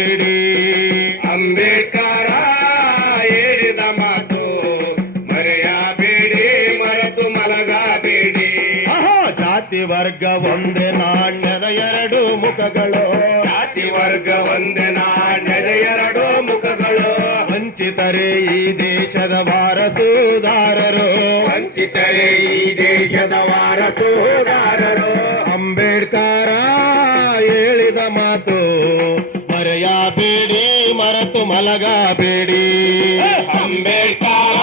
ಮಲಗಬೇಡಿ. ಅಂಬೇಡ್ಕರ ಹೇಳಿದ ಮಾತು ಮರೆಯಬೇಡಿ, ಮರೆತು ಮಲಗಬೇಡಿ. ಜಾತಿ ವರ್ಗ ಒಂದೇ ನಾಣ್ಯದ ಎರಡು ಮುಖಗಳು, ಜಾತಿ ವರ್ಗ ಒಂದೇ ನಾಣ್ಯದ ಎರಡು ಮುಖಗಳು. ವಂಚಿತರೇ ಈ ದೇಶದ ವಾರಸುದಾರರು, ವಂಚಿತರೇ ಈ ದೇಶದ ವಾರಸುದಾರರು. ಅಂಬೇಡ್ಕರ ಹೇಳಿದ ಮಾತು ಮರೆಯಬೇಡಿ, ಮರೆತು ಮಲಗಬೇಡಿ. ಅಂಬೇಡ್ಕರ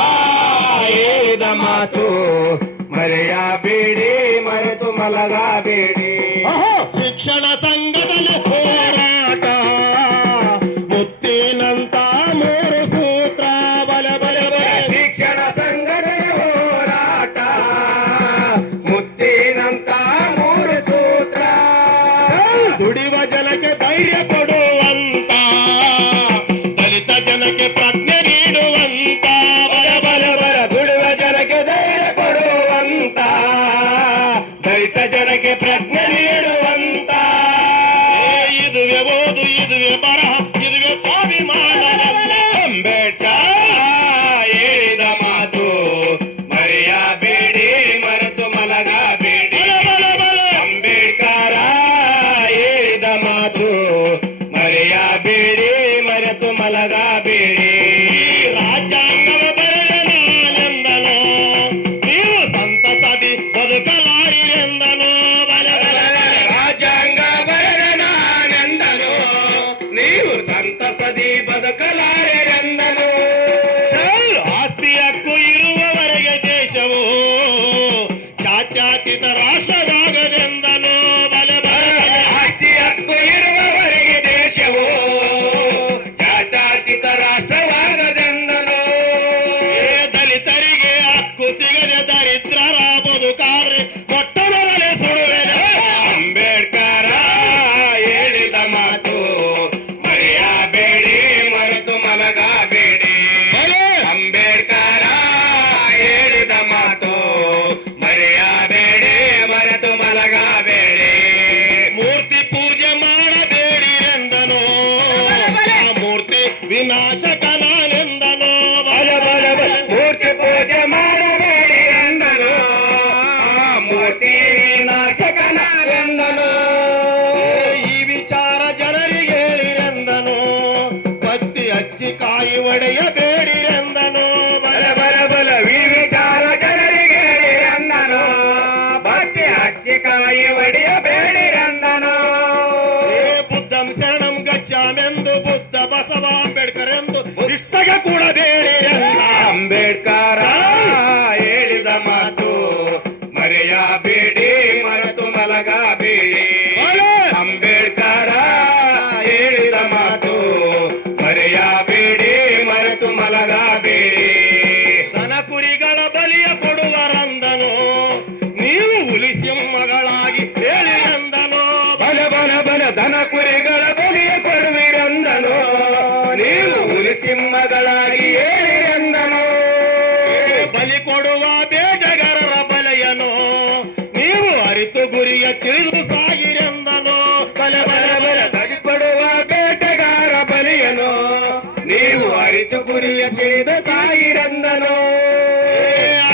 ಹೇಳಿದ ಮಾತು ಮರೆಯಬೇಡಿ, ಮರೆತು ಮಲಗಬೇಡಿ. ಶಿಕ್ಷಣ ಸಂಘಟನೆ ಹೋರಾಟ ಮುತ್ತಿನಂತ ಮೂರು ಸೂತ್ರ ಬಲ ಬಲ ಬಲ. ಶಿಕ್ಷಣ ಸಂಘಟನೆ ಹೋರಾಟ ಮುತ್ತಿನಂತ ಮೂರು ಸೂತ್ರ. ದುಡಿಯುವ ಜನಕ್ಕೆ ಧೈರ್ಯ ಕೊಡುವಂತ, ದಲಿತ ಜನಕ್ಕೆ ಪ್ರಜ್ಞೆ ನೀಡುವಂತ ಬಲ ಬಲ ಬಲ. ದುಡಿಯುವ ಜನಕ್ಕೆ ಧೈರ್ಯ ಕೊಡುವಂತ, ದಲಿತ ಜನಕ್ಕೆ ಪ್ರಜ್ಞೆ ನೀಡುವಂತ. ಇದುವೆ ಓದು, ಇದುವೆ ಬರಹ, ಇದುವೆ ಸ್ವಾಭಿಮಾನ. ಅಂಬೇಡ್ಕರ್ ಹೇಳಿದ ಮಾತು ಮರೆಯಬೇಡಿ, ಮರೆತು ಮಲಗಬೇಡಿ. ಅಂಬೇಡ್ಕರ್ ಹೇಳಿದ ಮಾತು ಮರೆಯಬೇಡಿ, ಮರೆತು ಮಲಗಬೇಡಿ. ರಾಜ್ಯಾಂಗವ ಬರೆದ ನಾನೆಂದನು, ನೀವು ಸಂತಸದಿ ಬದುಕಲಾರಿರೆಂದನು ಬಲ ಬಲ ಬಲ. ರಾಜ್ಯಾಂಗ ಬರೆದ ನಾನೆಂದನು, ನೀವು ಸಂತಸದಿ ಬದುಕಲಾರೆಂದನು. ಆಸ್ತಿ ಹಕ್ಕು ಇರುವವರೆಗೆ ದೇಶವು ಜಾತ್ಯತೀತ ರಾಷ್ಟ್ರವಾಗದೆಂದನು ಬಲ ಬಲ ಬಲ. ಆಸ್ತಿ ಹಕ್ಕು ಇರುವವರೆಗೆ ದೇಶವು ಜಾತ್ಯತೀತ ರಾಷ್ಟ್ರವಾಗದೆಂದನು. ದಲಿತರಿಗೆ ಹಕ್ಕು ಸಿಗದೆ ದರಿದ್ರರ ಬದುಕಾರೆ ಮೊಟ್ಟ ಮೊದಲೇ ಸುಡುವೆನು. ಅಂಬೇಡ್ಕರ ಹೇಳಿದ ಮಾತು ಮರೆಯಬೇಡಿ, ಮರೆತು ಮಲಗಬೇಡಿ. ಅಂಬೇಡ್ಕರ ಹೇಳಿದ ಮಾತು ಮರೆಯಬೇಡಿ, ಮರೆತು ಮಲಗಬೇಡಿ. ಮೂರ್ತಿ ಪೂಜೆ ಮಾಡಬೇಡಿರೆಂದನು, ಆ ಮೂರ್ತಿ ವಿನಾಶಕನಾನೆಂದನು ಬಲ ಬಲ ಬಲ. ಮೂರ್ತಿ ಪೂಜೆ ಮಾಡಬೇಡಿ ಎಂದನು, ಮೂರ್ತಿ ವಿನಾಶಕನಾರೆಂದನು. ಈ ವಿಚಾರ ಜನರಿಗೆ ಹೇಳಿರೆಂದನು, ಕತ್ತಿ ಹಚ್ಚಿ ಕಾಯಿ ಒಡೆಯಬೇಡಿರೆಂದನು ಬಲ ಬಲ ಬಲ. ಈ ವಿಚಾರ ಜನರಿಗೆ ಹೇಳಿರೆಂದನು, ಭಕ್ತಿ ಹಚ್ಚಿಕಾಯಿ ಒಡೆಯಬೇಡಿರೆಂದನು. ಬುದ್ಧಂ ಶರಣಂ ಗಚ್ಚಾಮೆಂದು ಬುದ್ಧ ಬಸವ ಅಂಬೇಡ್ಕರ್ ಎಂದು ಇಷ್ಟಗೆ ಕೂಡ ಬೇಡಿರೆಂದ. ಅಂಬೇಡ್ಕರ ಹೇಳಿದ ಮಾತು ಮರೆಯಬೇಡಿ, ಮರೆತು ಮಲಗಬೇಡಿ. ಅಂಬೇಡ್ಕರ ಹೇಳಿದ ಮಾತು ಮರೆಯಬೇಡಿ, ಮರೆತು ಮಲಗಬೇಡಿ. ದನ ಕುರಿಗಳ ಬಲಿಯ ಕೊಡುವರಂದನು, ನೀವು ಹುಲಿ ಸಿಂಹಗಳಾಗಿ ಹೇಳಿರೆಂದನು ಬಲ ಬಲ ಬಲ. ದನ ಕುರಿಗಳ ಬಲಿಯ ಕೊಡುವಿರೆಂದನು, ನೀವು ಹುಲಿ ಸಿಂಹಗಳಾಗಿ ಹೇಳಿರೆಂದನು. ಬಲಿ ಕೊಡುವ ಬೇಟೆಗಾರರ ಬಲೆಯನು, ನೀವು ಅರಿತು ಗುರಿಯ ತಿಳಿದು ಸಾಗಿರೆಂದನು ಬಲ ಬಲ ಬಲ. ಬಲಿ ಕೊಡುವ ಬೇಟೆಗಾರ ಬಲಿಯನು, ನೀವು ಅರಿತು ಗುರಿಯ ತಿಳಿದು ಸಾಗಿರೆಂದನು.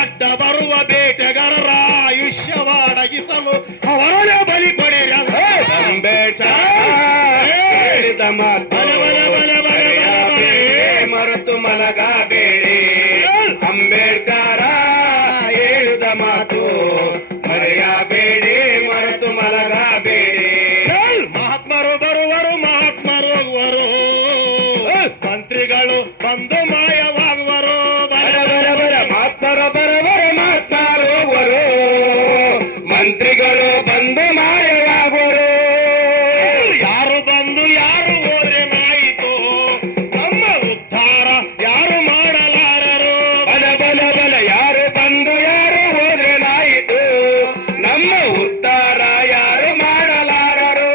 ಅಡ್ಡ ಬರುವ ಬೇಟೆಗಾರರ ಆಯುಷ್ಯವಾಡಗಿಸಲು ಅವರೇ ಬಲಿ ಕೊಡಿರೆಂದ. ಅಂಬೇಡ್ಕರ್ ಹೇಳಿದ ಮಾತು ಬಲ ಬಲ ಬಲ ಬಲ ಬಲ ಬಲ. ಮರೆತು ಮಲಗಬೇಡಿ. ಅಂಬೇಡ್ಕರ ಹೇಳಿದ ಮಾತು ಮರೆಯಬೇಡಿ, ಮರೆತು ಮಲಗಬೇಡಿ. ಮಹಾತ್ಮರು ಬರುವರು, ಮಹಾತ್ಮರು ಹೋಗುವರು, ಮಂತ್ರಿಗಳು ಬಂದು ಮಾಯವಾಗುವರು ಬಲ ಬಲ ಬಲ. ಮಹಾತ್ಮರು ಬರುವರು, ಮಹಾತ್ಮರು ಹೋಗುವರು, ಮಂತ್ರಿಗಳು ಬಂದು ಮಾಯವಾಗುವರು. ಯಾರು ಬಂದು ಯಾರು ಹೋದ್ರೇನಾಯಿತು, ನಮ್ಮ ಉದ್ಧಾರ ಯಾರು ಮಾಡಲಾರರು ಬಲ ಬಲ ಬಲ. ಯಾರು ಬಂದು ಯಾರು ಹೋದ್ರೇನಾಯಿತು, ನಮ್ಮ ಉದ್ಧಾರ ಯಾರು ಮಾಡಲಾರರು.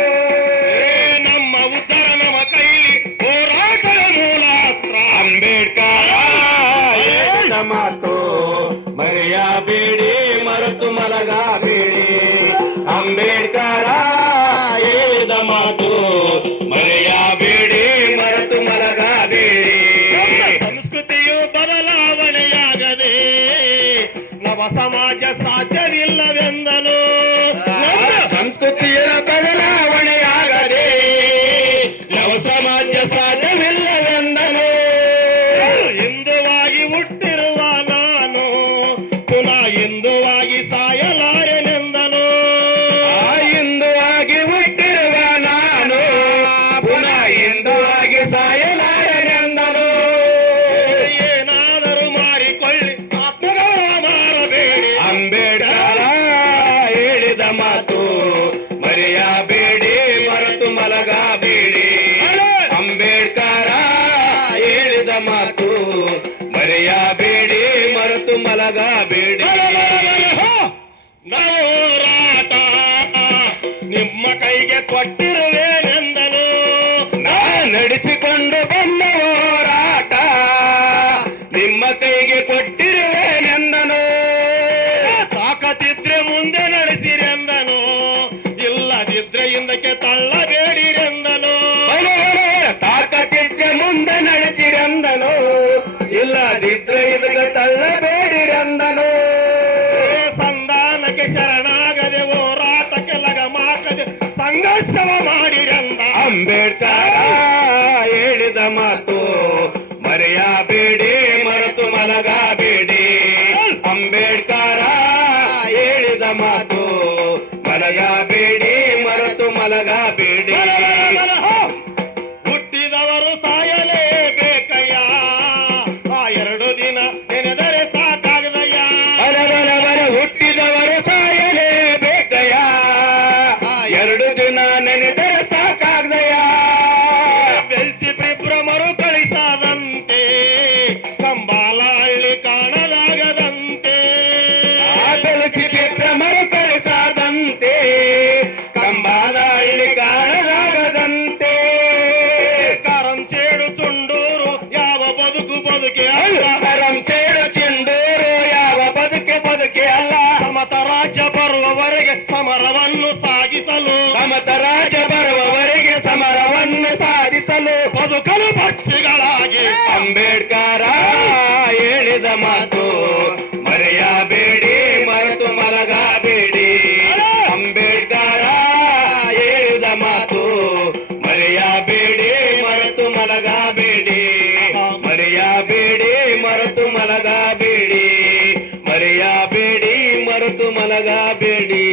ನಮ್ಮ ಉದ್ಧಾರ ನಮ್ಮ ಕೈಲಿ ಹೋರಾಟದ ಮೂಲಾಸ್ತ್ರ. ಅಂಬೇಡ್ಕರ್ ಸಾಧ್ಯವಿಲ್ಲವೆಂದನು. ಹಿಂದುವಾಗಿ ಹುಟ್ಟಿರುವ ನಾನು ಪುನಃ ಹಿಂದುವಾಗಿ ಸಾಯಲಾರೆನೆಂದನು. ಆ ಹಿಂದುವಾಗಿ ಹುಟ್ಟಿರುವ ನಾನು ಪುನಃ ಹಿಂದುವಾಗಿ ಸಾಯಲಾರೆನೆಂದನು. ಏನಾದರೂ ಮಾರಿಕೊಳ್ಳಿ ಆತ್ಮಗೌರವ ಮಾರಬೇಡಿ. ಅಂಬೇಡ್ಕರ ಹೇಳಿದ ಮಾತು ಮರೆಯಬೇಡಿ, ಮರೆತು ಮಲಗಬೇಡಿ. ಅಂಬೇಡ್ಕರ ಹೇಳಿದ ಮಾತು ಮರೆಯಬೇಡಿ, ಮರೆತು ಮಲಗಬೇಡಿ. ನವೋರಾಟ ನಿಮ್ಮ ಕೈಗೆ ಕೊಟ್ಟಿರುವೇನೆಂದನು. ನಾ ನಡೆಸಿಕೊಂಡು ಬಂದ ಹೋರಾಟ ನಿಮ್ಮ ಕೈಗೆ ಕೊಟ್ಟಿರುವೇನೆಂದನು. ತಾಕತ್ತಿದ್ರೆ ಮುಂದೆ ನಡೆಸಿರೆಂದನು, ಇಲ್ಲದಿದ್ರೆ ಹಿಂದಕ್ಕೆ ತಳ್ಳಬೇಡಿರೆಂದನು. ತಾಕತ್ತಿದ್ರೆ ಮುಂದೆ ನಡೆಸಿರೆಂದನು, ಇಲ್ಲದಿದ್ರೆ ಇದಕ್ಕೆ ತಳ್ಳಬೇಡಿರೆಂದನು. ಸಂಧಾನಕ್ಕೆ ಶರಣಾಗದೆ ಹೋರಾಟಕ್ಕೆ ಲಗಮಾಕದೆ ಸಂಘರ್ಷವ ಮಾಡಿರೆಂದ. ಅಂಬೇಡ್ಕರ ಹೇಳಿದ ಮಾತು ಮರೆಯಬೇಡಿ, ಮರೆತು ಮಲಗಬೇಡಿ. ಅಂಬೇಡ್ಕರ ಹೇಳಿದ ಮಾತು ಮಲಗಬೇಡಿ, ಮರೆತು ಮಲಗಬೇಡಿ. ಹುಟ್ಟಿದವರು ಸಾಯಲೇಬೇಕಯ್ಯ, ಆ 2 ದಿನ ನೆನೆದರೆ ಸಾಕಾಗದಯ್ಯ. ಬರಬರಬರ ಹುಟ್ಟಿದವರು ಸಾಯಲೇಬೇಕಯ್ಯ, 2 ದಿನ ನೆನೆದರೆ ಸಾಕಾಗ್ದಯ್ಯ. ಬೆಲ್ಸಿ ಪ್ರಿಬ್ರ ಮರುಕಳಿಸದಂತೆ, ಕಂಬಾಲ ಹಳ್ಳಿ ಕಾಣಲಾಗದಂತೆ. ಬೆಳಕಿಗೆ ಭ್ರಮರು ಕಳಿಸದಂತೆ, ಕಂಬಾಲ ಹಳ್ಳಿ ಕಾಣಲಾಗದಂತೆ. ಕರಂಚೇಡು ಚುಂಡೂರು ಯಾವ ಬದುಕು ಬದುಕೆ ಅಲ್ಲ. ಕರಂಚೇಡು ಚೆಂಡೂರು ಯಾವ ಬದುಕೆ ಅಲ್ಲ. ಸಮತ ರಾಜ್ಯ ಬರುವವರೆಗೆ ಸಮರವನ್ನು ಸಾಗಿಸಲು, ಸಮತ ರಾಜ್ಯ ಬರುವವರೆಗೆ ಸಮರವನ್ನು ಸಾಧಿಸಲು ಬದುಕಲು ಪಕ್ಷಿಗಳಾಗಿ. ಅಂಬೇಡ್ಕರ ಹೇಳಿದ ಮಾತು ಮರೆಯಬೇಡಿ, ಮರೆತು ಮಲಗಬೇಡಿ. ಅಂಬೇಡ್ಕರ ಹೇಳಿದ ಮಾತು ಮರೆಯಬೇಡಿ, ಮರೆತು ಮಲಗಬೇಡಿ. ಮರೆಯಬೇಡಿ, ಮರೆತು ಮಲಗಬೇಡಿ. ಮರೆಯಬೇಡಿ, ಮರೆತು ಮಲಗಬೇಡಿ.